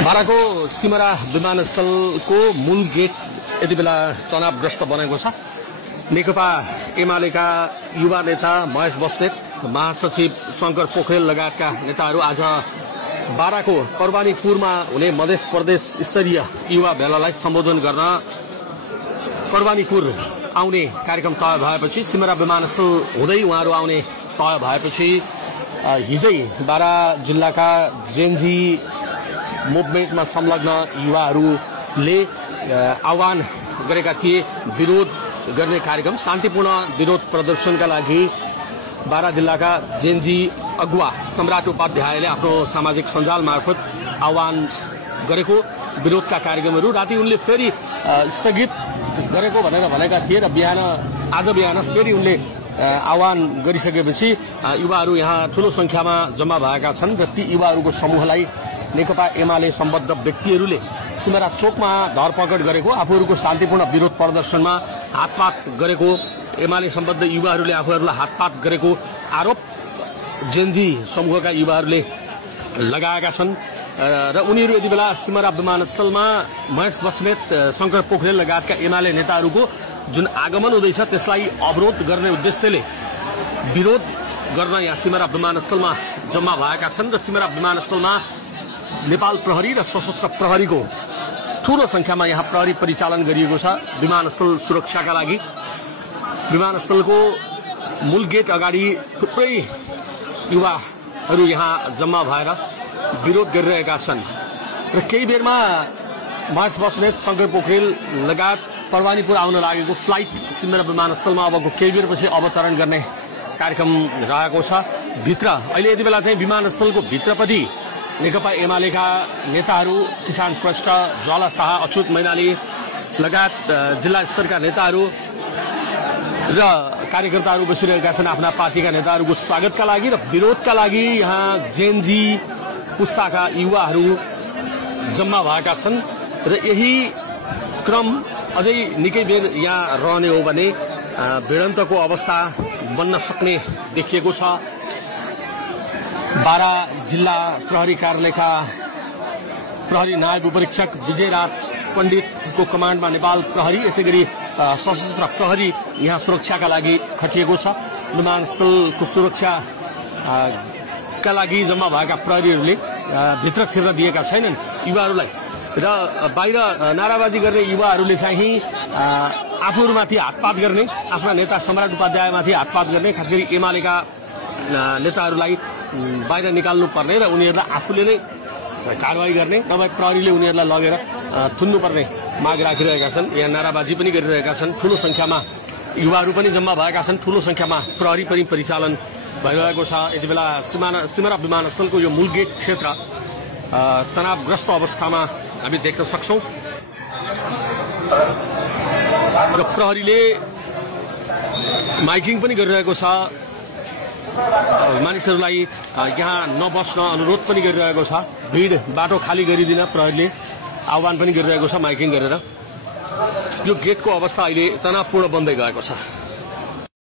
बाराको सिमरा विमानस्थलको मूल गेट यति बेला तनावग्रस्त बनेको छ। नेकपा एमालेका युवा नेता महेश बस्नेत, महासचिव शंकर पोखरेल लगायतका नेताहरू आज बाराको परवानीपुरमा हुने मध्य प्रदेश स्तरीय युवा भेलालाई सम्बोधन गर्न परवानीपुर आउने कार्यक्रम तय भएपछि, सिमरा विमानस्थल हुँदै उहाँहरू आउने तय भएपछि हिजै बारा जिल्लाका जेनजी मुभमेन्टमा संलग्न युवाहरूले आह्वान गरेका थिए विरोध गर्ने कार्यक्रम। शान्तिपूर्ण विरोध प्रदर्शनका लागि बारा जिल्लाका जेनजी अगुवा सम्राट उपाध्यायले आफ्नो सामाजिक सञ्जाल मार्फत आह्वान गरेको विरोधका कार्यक्रमहरू राति उनले फेरि स्थगित गरेको भनेर भनेका थिए र आज बिहान फेरि उनले आह्वान गरिसकेपछि युवाहरू यहाँ ठूलो संख्यामा जम्मा भएका छन् र ती युवाहरूको समूहलाई नेकपा एमाले सम्बद्ध व्यक्तिहरूले सिमरा चोकमा धरपकड गरेको, आफूहरूको शान्तिपूर्ण विरोध प्रदर्शनमा हातपात गरेको, एमाले सम्बद्ध युवाहरूले आफूहरूलाई हातपात गरेको आरोप जेनजी समूहका युवाहरूले लगाएका छन् र उनीहरू यति बेला सिमरा विमानस्थलमा महेश बस्नेत, शंकर पोखरेल लगायतका एमाले नेताहरूको जुन आगमन हुँदैछ त्यसलाई अवरोध गर्ने उद्देश्यले विरोध गर्न यहाँ सिमरा विमानस्थलमा जम्मा भएका छन् र सिमरा विमानस्थलमा नेपाल प्रहरी र सशस्त्र प्रहरीको ठूलो संख्यामा यहाँ प्रहरी परिचालन गरिएको छ विमानस्थल सुरक्षाका लागि। विमानस्थलको मूल गेट अगाडि थुप्रै युवाहरू यहाँ जम्मा भएर विरोध गरिरहेका छन् र केही बेरमा महेश बस्नेत, शंकर पोखरेल लगायत परवानीपुर आउन लागेको फ्लाइट सिमरा विमानस्थलमा अबको केही बेरपछि अवतरण गर्ने कार्यक्रम रहेको छ। भित्र अहिले यति बेला चाहिँ विमानस्थलको भित्रपट्टि नेकपा एमालेका नेताहरू, किसान श्रेष्ठ, ज्वाला शाह, अच्युत मैनाली लगायत जिल्ला स्तरका नेताहरू र कार्यकर्ताहरू बसिरहेका छन् आफ्ना पार्टीका नेताहरूको स्वागतका लागि र विरोधका लागि यहाँ जेनजी पुस्ताका युवाहरू जम्मा भएका छन् र यही क्रम अझै निकै बेर यहाँ रहने हो भने भिडन्तको अवस्था बन्न सक्ने देखिएको छ। बारा जिल्ला प्रहरी कार्यालयका प्रहरी नायब उपरीक्षक विजयराज पण्डितको कमान्डमा नेपाल प्रहरी, यसैगरी सशस्त्र प्रहरी यहाँ सुरक्षाका लागि खटिएको छ। विमानस्थलको सुरक्षाका लागि जम्मा भएका प्रहरीहरूले भित्र छिर्न दिएका छैनन् युवाहरूलाई र बाहिर नाराबाजी गर्ने युवाहरूले चाहिँ आफूहरूमाथि हातपात गर्ने, आफ्ना नेता सम्राट उपाध्यायमाथि हातपात गर्ने, खास गरी एमालेका नेताहरूलाई बाहिर निकाल्नु पर्ने र उनीहरूलाई आफूले नै कारवाही गर्ने, नभए प्रहरीले उनीहरूलाई लगेर थुन्नुपर्ने माग राखिरहेका छन्। यहाँ नाराबाजी पनि गरिरहेका छन्। ठूलो संख्यामा युवाहरू पनि जम्मा भएका छन्। ठूलो संख्यामा प्रहरी पनि परिचालन भइरहेको छ। यति बेला सिमरा विमानस्थलको यो मूल गेट क्षेत्र तनावग्रस्त अवस्थामा हामी देख्न सक्छौं र प्रहरीले माइकिङ पनि गरिरहेको छ, मानिसहरूलाई यहाँ नबस्न अनुरोध पनि गरिरहेको छ। भिड बाटो खाली गरिदिन प्रहरीले आह्वान पनि गरिरहेको छ माइकिङ गरेर। यो गेटको अवस्था अहिले तनावपूर्ण बन्दै गएको छ।